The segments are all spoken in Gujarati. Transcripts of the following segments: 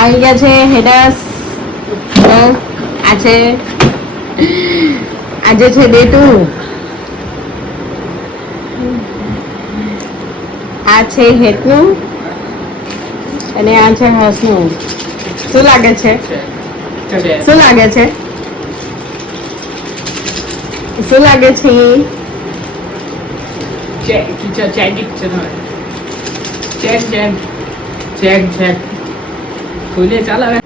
આવી ગયા છે હેડસ. આજે છે ડે 2. આ છે હેતનું અને આ છે હર્ષનું. શું લાગે છે? શું લાગે છે? શું લાગે છે? ચેક ખોલે ચાલ હવે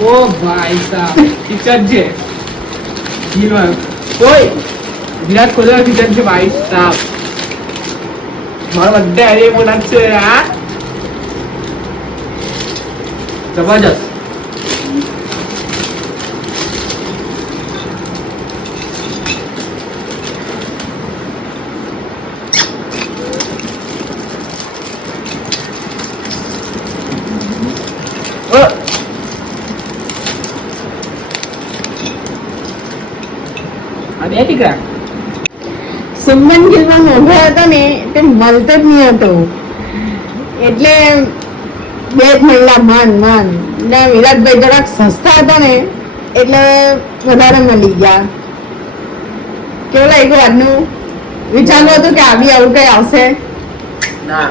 ઓ ભાઈ સાહેબ પિક્ચર છે કોઈ વિરાટ કોહલી પિક્ચર છે ભાઈ સાહેબ મારા બધા અરે બોલા છે આ જબરજસ્ત સુમન ગિલમાં મોઢો હતો ને તે મળતો જ નહીં હતો એટલે 2 મહિલા મન ને વિરાટભાઈ જરાક સસ્તા હતા ને એટલે વધારે મળી ગયા. કેવું લાગ્યું આજનું? વિચારવું હતું કે આવી આવું કઈ આવશે? ના